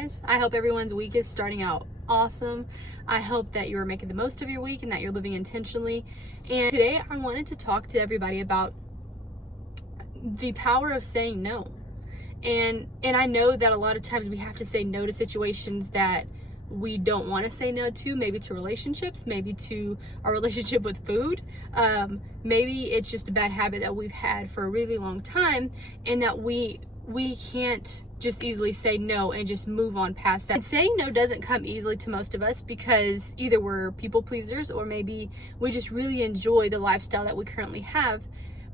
guys. I hope everyone's week is starting out awesome. I hope that you're making the most of your week and that you're living intentionally. And today I wanted to talk to everybody about the power of saying no. And I know that a lot of times we have to say no to situations that we don't want to say no to, maybe to relationships, maybe to our relationship with food. Maybe it's just a bad habit that we've had for a really long time and that we can't just easily say no and just move on past that. And saying no doesn't come easily to most of us because either we're people pleasers or maybe we just really enjoy the lifestyle that we currently have.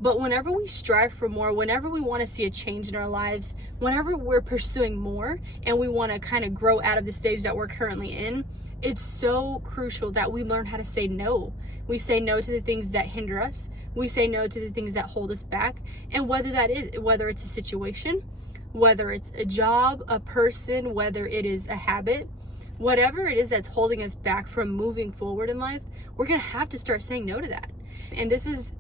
But whenever we strive for more, whenever we want to see a change in our lives, whenever we're pursuing more and we want to kind of grow out of the stage that we're currently in, it's so crucial that we learn how to say no. We say no to the things that hinder us. We say no to the things that hold us back. And whether it's a situation, whether it's a job, a person, whether it is a habit, whatever it is that's holding us back from moving forward in life, we're going to have to start saying no to that. And this is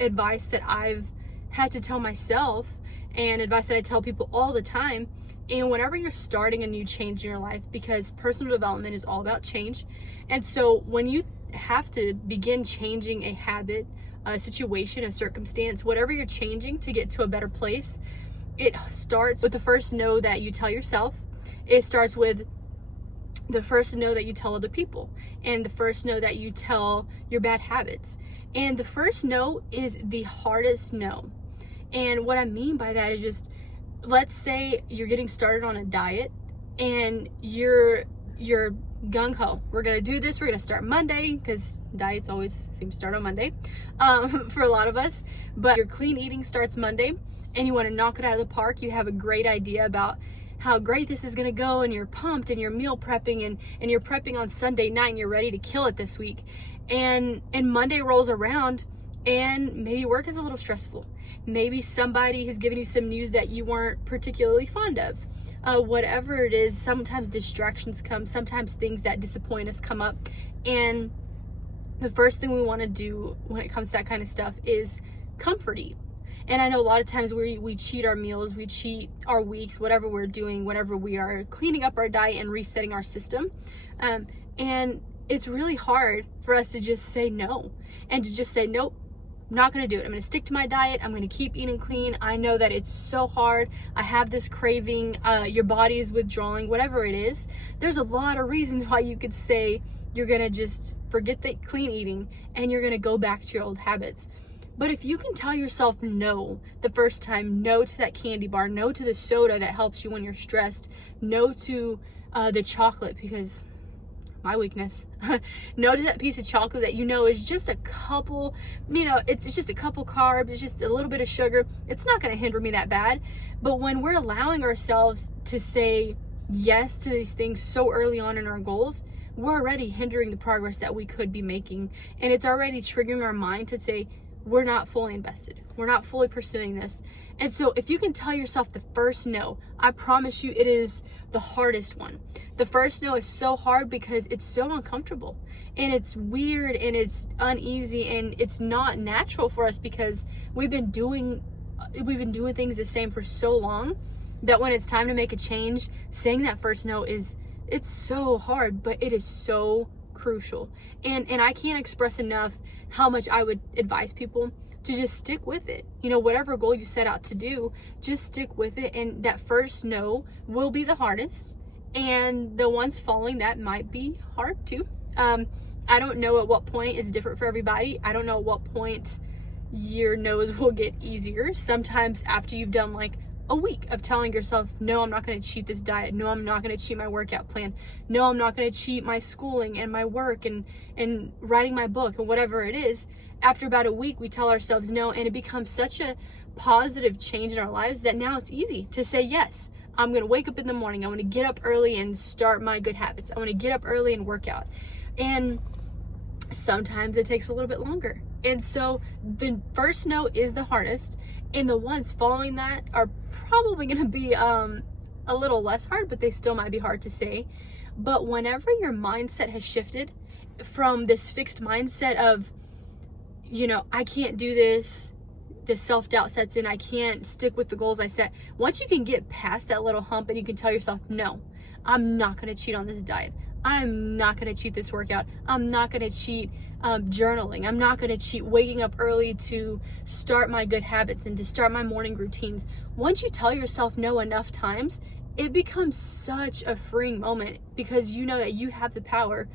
advice that I've had to tell myself and advice that I tell people all the time. And whenever you're starting a new change in your life, because personal development is all about change. And so when you have to begin changing a habit, a situation, a circumstance, whatever you're changing to get to a better place, it starts with the first no that you tell yourself. It starts with the first no that you tell other people and the first no that you tell your bad habits. And the first no is the hardest no. And what I mean by that is just, let's say you're getting started on a diet and you're gung-ho. We're going to do this. We're going to start Monday because diets always seem to start on Monday for a lot of us. But your clean eating starts Monday and you want to knock it out of the park. You have a great idea about how great this is going to go and you're pumped and you're meal prepping and you're prepping on Sunday night and you're ready to kill it this week. And Monday rolls around and maybe work is a little stressful. Maybe somebody has given you some news that you weren't particularly fond of. Whatever it is, sometimes distractions come, sometimes things that disappoint us come up. And the first thing we want to do when it comes to that kind of stuff is comfort eat. And I know a lot of times we cheat our meals, we cheat our weeks, whatever we're doing, whenever we are cleaning up our diet and resetting our system. And it's really hard for us to just say no and to just say, nope, I'm not going to do it. I'm going to stick to my diet. I'm going to keep eating clean. I know that it's so hard. I have this craving. Your body is withdrawing, whatever it is. There's a lot of reasons why you could say you're going to just forget the clean eating and you're going to go back to your old habits. But if you can tell yourself no the first time, no to that candy bar, no to the soda that helps you when you're stressed, no to the chocolate, because my weakness, no to that piece of chocolate that you know is just a couple, it's just a couple carbs, it's just a little bit of sugar. It's not going to hinder me that bad. But when we're allowing ourselves to say yes to these things so early on in our goals, we're already hindering the progress that we could be making. And it's already triggering our mind to say, we're not fully invested. We're not fully pursuing this. And so if you can tell yourself the first no, I promise you it is the hardest one. The first no is so hard because it's so uncomfortable and it's weird and it's uneasy and it's not natural for us because we've been doing things the same for so long that when it's time to make a change, saying that first no it's so hard, but it is so crucial. And I can't express enough how much I would advise people to just stick with it. Whatever goal you set out to do, just stick with it. And that first no will be the hardest. And the ones following that might be hard too. I don't know at what point it's different for everybody. I don't know at what point your no's will get easier. Sometimes after you've done like a week of telling yourself, no, I'm not going to cheat this diet. No, I'm not going to cheat my workout plan. No, I'm not going to cheat my schooling and my work and writing my book and whatever it is. After about a week, we tell ourselves no, and it becomes such a positive change in our lives that now it's easy to say yes. I'm going to wake up in the morning. I'm going to get up early and start my good habits. I'm going to get up early and work out. And sometimes it takes a little bit longer. And so the first no is the hardest. And the ones following that are probably going to be a little less hard, but they still might be hard to say. But whenever your mindset has shifted from this fixed mindset of, I can't do this, the self-doubt sets in. I can't stick with the goals I set. Once you can get past that little hump and you can tell yourself, no, I'm not going to cheat on this diet. I'm not going to cheat this workout. I'm not going to cheat journaling. I'm not going to cheat waking up early to start my good habits and to start my morning routines. Once you tell yourself no enough times, it becomes such a freeing moment because you know that you have the power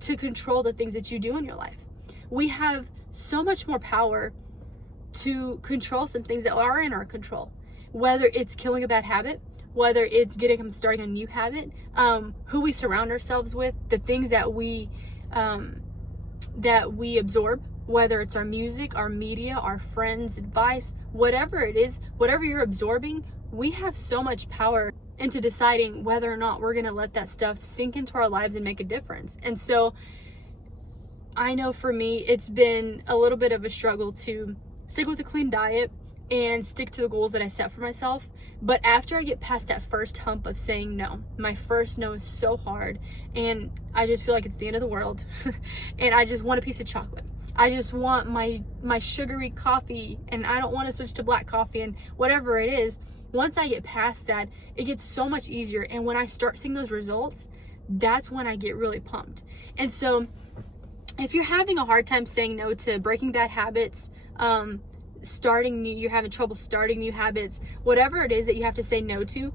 to control the things that you do in your life. We have so much more power to control some things that are in our control, whether it's killing a bad habit, whether it's starting a new habit, who we surround ourselves with, the things that we absorb, whether it's our music, our media, our friends' advice, whatever it is, whatever you're absorbing, we have so much power into deciding whether or not we're going to let that stuff sink into our lives and make a difference. And so I know for me, it's been a little bit of a struggle to stick with a clean diet and stick to the goals that I set for myself. But after I get past that first hump of saying no, my first no is so hard and I just feel like it's the end of the world and I just want a piece of chocolate. I just want my sugary coffee and I don't want to switch to black coffee and whatever it is. Once I get past that, it gets so much easier. And when I start seeing those results, that's when I get really pumped. And so if you're having a hard time saying no to breaking bad habits, you're having trouble starting new habits, whatever it is that you have to say no to,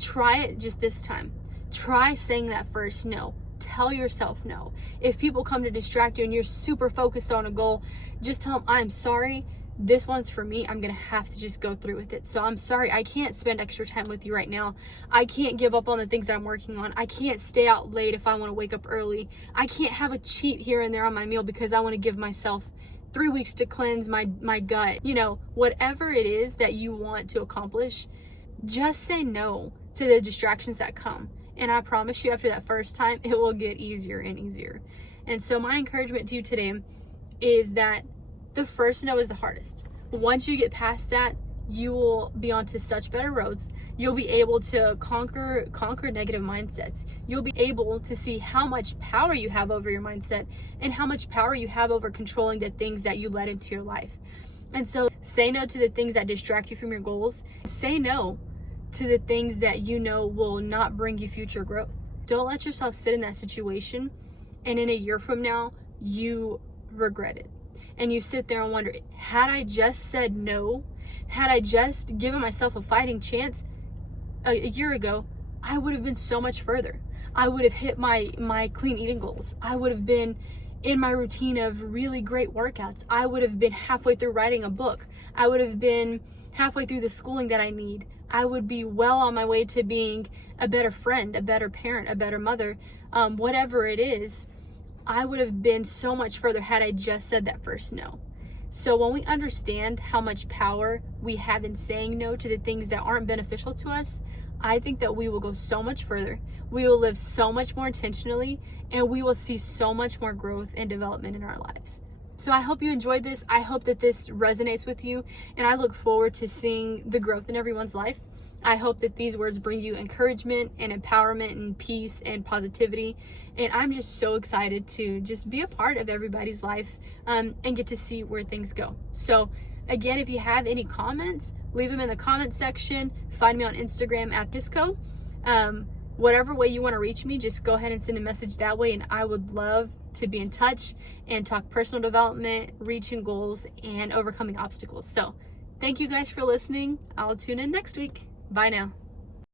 try it just this time. Try saying that first no. Tell yourself no. If people come to distract you and you're super focused on a goal, just tell them, I'm sorry, this one's for me. I'm going to have to just go through with it. So I'm sorry, I can't spend extra time with you right now. I can't give up on the things that I'm working on. I can't stay out late if I want to wake up early. I can't have a cheat here and there on my meal because I want to give myself 3 weeks to cleanse my gut. You know, whatever it is that you want to accomplish, just say no to the distractions that come. And I promise you, after that first time, it will get easier and easier. And so my encouragement to you today is that the first no is the hardest. Once you get past that, you will be onto such better roads. You'll be able to conquer negative mindsets. You'll be able to see how much power you have over your mindset and how much power you have over controlling the things that you let into your life. And so say no to the things that distract you from your goals. Say no to the things that you know will not bring you future growth. Don't let yourself sit in that situation and in a year from now, you regret it. And you sit there and wonder, had I just said no, had I just given myself a fighting chance a year ago, I would have been so much further. I would have hit my clean eating goals. I would have been in my routine of really great workouts. I would have been halfway through writing a book. I would have been halfway through the schooling that I need. I would be well on my way to being a better friend, a better parent, a better mother, whatever it is. I would have been so much further had I just said that first no. So when we understand how much power we have in saying no to the things that aren't beneficial to us, I think that we will go so much further. We will live so much more intentionally, and we will see so much more growth and development in our lives. So I hope you enjoyed this. I hope that this resonates with you, and I look forward to seeing the growth in everyone's life. I hope that these words bring you encouragement and empowerment and peace and positivity. And I'm just so excited to just be a part of everybody's life and get to see where things go. So again, if you have any comments, leave them in the comment section. Find me on Instagram at Pisco. Whatever way you want to reach me, just go ahead and send a message that way. And I would love to be in touch and talk personal development, reaching goals, and overcoming obstacles. So thank you guys for listening. I'll tune in next week. Bye now.